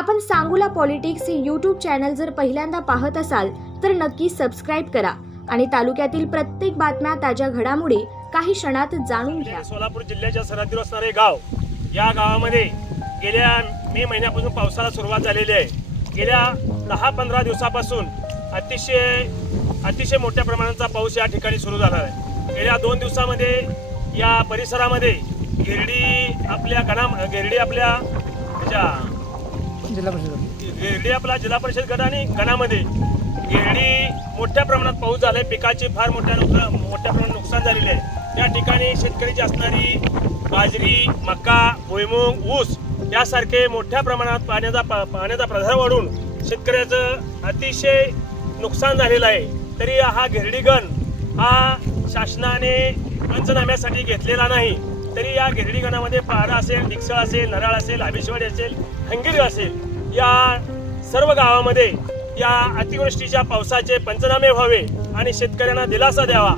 आपण सांगूला पॉलिटिक्स हे YouTube channel जर पहिल्यांदा पाहत असाल तर नक्की सबस्क्राईब करा. आणि तालुक्यातील प्रत्येक बातम्या ताज्या घडामोडी काही क्षणात जाणून घ्या. सोलापूर जिल्ह्याच्या सरहद्दीवर असणारे गाव या गावामध्ये गेल्या मे महिन्यापासून पावसाला सुरुवात झालेली आहे. गेल्या दहा पंधरा दिवसापासून अतिशय अतिशय मोठ्या प्रमाणाचा पाऊस या ठिकाणी सुरू झाला आहे. गेल्या दोन दिवसामध्ये या परिसरामध्ये गिरडी आपल्या गणा गिरडी आपल्या ह्याच्या जिल्हा परिषद. गिरडी आपला जिल्हा परिषद गट आणि गणामध्ये. गिरडी मोठ्या प्रमाणात पाऊस झालाय. पिकाची फार मोठ्या नुकसान मोठ्या प्रमाणात नुकसान झालेले आहे. त्या ठिकाणी शेतकऱ्याची असणारी बाजरी मका भुईमुग ऊस यासारखे मोठ्या प्रमाणात पाण्याचा पा- पाण्याचा प्रसार वाढून शेतकऱ्याचं अतिशय नुकसान झालेलं आहे. तरी हा गिरडीगण हा शासनाने पंचनाम्यासाठी घेतलेला नाही. तरी या गिरडी गणामध्ये पारा असेल डिक्सळ असेल नराळ असेल आभेश्वाडी असेल हंगिरी असेल या सर्व गावामध्ये या अतिवृष्टीच्या पावसाचे पंचनामे व्हावे आणि शेतकऱ्यांना दिलासा द्यावा.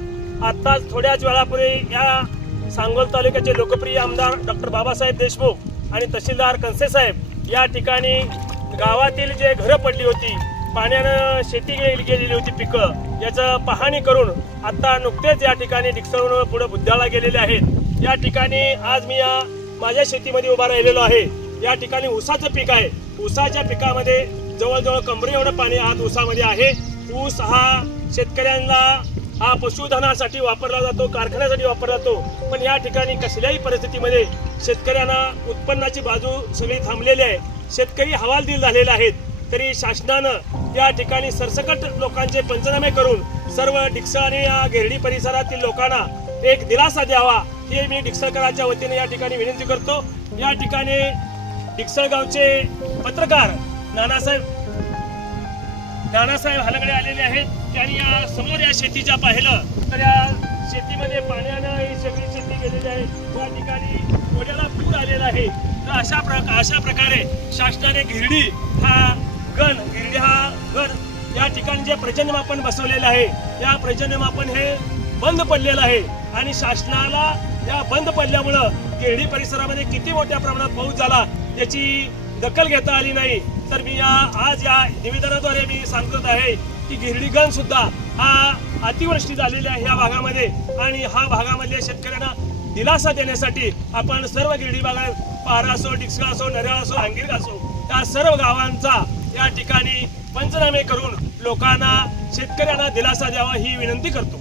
आत्ताच थोड्याच वेळापूर्वी या सांगोल तालुक्याचे लोकप्रिय आमदार डॉक्टर बाबासाहेब देशमुख आणि तहसीलदार कंसेसाहेब या ठिकाणी गावातील जे घरं पडली होती पाण्यानं शेती गेली गेलेली होती पिकं याचं पाहणी करून आत्ता नुकतेच या ठिकाणी डिक्सळून पुढे बुद्धाला गेलेले आहेत. या ठिकाणी आज मी या माझ्या शेतीमध्ये उभा राहिलेलो आहे. या ठिकाणी ऊसाचं पीक आहे. ऊसाच्या पिकामध्ये जवळजवळ कमरे एवढं पाणी आज ऊसामध्ये आहे. ऊस हा शेतकऱ्यांना हा पशुधनासाठी वापरला जातो कारखान्यासाठी वापरला जातो. पण या ठिकाणी कसल्याही परिस्थितीमध्ये शेतकऱ्यांना उत्पन्नाची बाजू सगळी थांबलेली आहे. शेतकरी हवालदिल झालेले आहेत. तरी शासनानं या ठिकाणी सरसकट लोकांचे पंचनामे करून सर्व डिक्सळ आणि या घेरडी परिसरातील लोकांना एक दिलासा द्यावा. ते मी डिक्सळकरांच्या वतीने या ठिकाणी विनंती करतो या ठिकाणी डिक्सळगावचे पत्रकार नानासाहेब नानासाहेब हलगडे आलेले आहेत. त्यांनी या समोर या शेतीच्या पाहिलं. तर या शेतीमध्ये पाण्यानं ही सगळी शेती गेलेली आहे. त्या ठिकाणी कोड्याला पूर आलेला आहे. तर अशा प्रकार अशा प्रकारे शासनाने गिरडी हा गण गिरडी हा गण या ठिकाणी जे प्रजन्यमापन बसवलेलं आहे या प्रजन्यमापन हे बंद पडलेलं आहे. आणि शासनाला या बंद पडल्यामुळं गिरडी परिसरामध्ये किती मोठ्या प्रमाणात पाऊस झाला याची दखल घेता आली नाही. तर मी या आज या निवेदनाद्वारे मी सांगत आहे की गिरडीगण सुद्धा हा अतिवृष्टी झालेल्या आहे या भागामध्ये. आणि हा भागामधल्या शेतकऱ्यांना दिलासा देण्यासाठी आपण सर्व गिरडी भागात पारा असो डिक्सका असो नऱ्या असो अंगिर असो त्या सर्व गावांचा या ठिकाणी पंचनामे करून लोकांना शेतकऱ्यांना दिलासा द्यावा ही विनंती करतो.